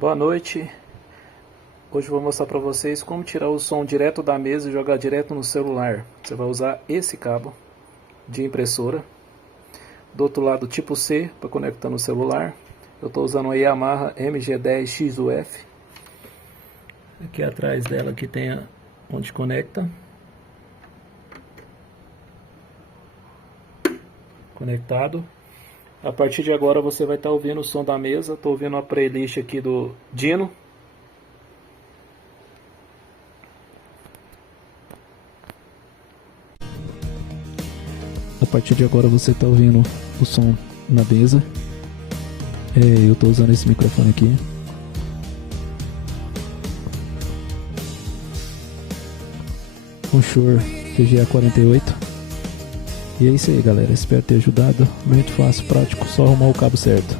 Boa noite. Hoje eu vou mostrar para vocês como tirar o som direto da mesa e jogar direto no celular. Você vai usar esse cabo de impressora. Do outro lado, tipo C, para conectar no celular. Eu estou usando a Yamaha MG10XUF. Aqui atrás dela aqui tem onde conecta. Conectado. A partir de agora você vai estar ouvindo o som da mesa. Estou ouvindo a playlist aqui do Dino. A partir de agora você está ouvindo o som na mesa. Eu estou usando esse microfone aqui. Um Shure PGA48. E é isso aí, galera. Espero ter ajudado. Muito fácil, prático. Só arrumar o cabo certo.